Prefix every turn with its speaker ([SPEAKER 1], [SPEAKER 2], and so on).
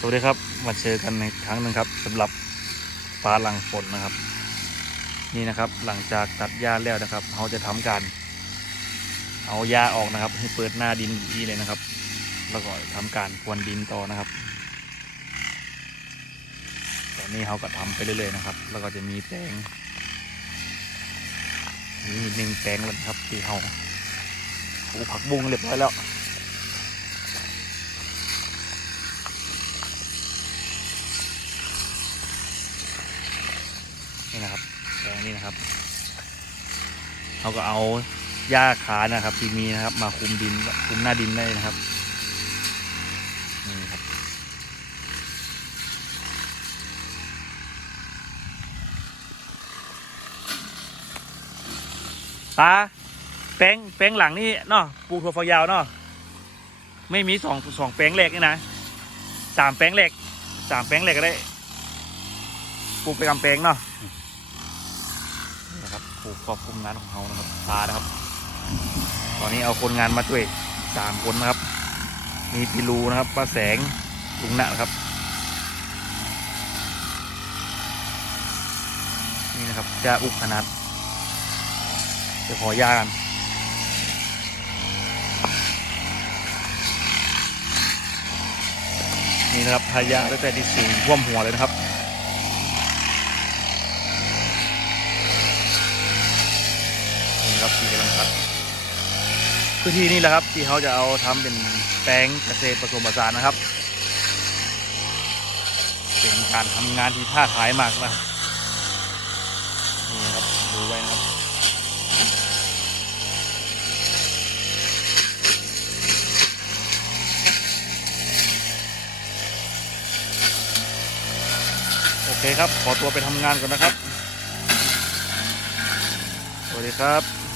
[SPEAKER 1] สวัสดีครับ มาเจอกันในครั้งหนึ่งครับสำหรับฟ้าหลังฝนนะครับ นี่นะครับหลังจากตัดหญ้าแล้วนะครับเราจะทำการ เอาหญ้าออกนะครับ ให้เปิดหน้าดินดีเลยนะครับ แล้วก็ทำการพรวนดินต่อนะครับตอนนี้เขาก็ทำไปเรื่อยๆนะครับ แล้วก็จะมีแปลงมีหนึ่งแปลงแล้วครับที่เขาปลูกผักบุ้งเรียบร้อยแล้ว นี่นะครับแปลงนี้นะครับเขาก็เอาหญ้าขานะครับ ที่มีนะครับ มาคุมดินคุมหน้าดินได้นะครับนี่ครับตาแปลงแปลงหลังนี่เนาะปลูกถั่วฝักยาวเนาะไม่มีสองสองแปลงแรกนี่นะสามแปลงแรกสามแปลงแรกก็ได้ปลูกไปกำแปลงเนาะ ครับผู้ควบคุมงานของเขานะครับตานะครับ ตอนนี้เอาคนงานมาช่วยสามคนนะครับ มีปิลูนะครับป้าแสงลุงณนะครับ นี่นะครับจะอุกขนาด จะขอยากันนี่นะครับทายาตั้งแต่ที่สูงท่วมหัวเลยนะครับ นี่นะ ครับที่กำลังพัดพื้นที่นี่แหละครับ ที่เขาจะเอาทำเป็นแปลงเกษตรผสมผสานนะครับ เป็นการทำงานที่ท้าทายมากนะนี่ครับดูไว้นะครับโอเคครับ ขอตัวไปทำงานก่อนนะครับ สวัสดีครับ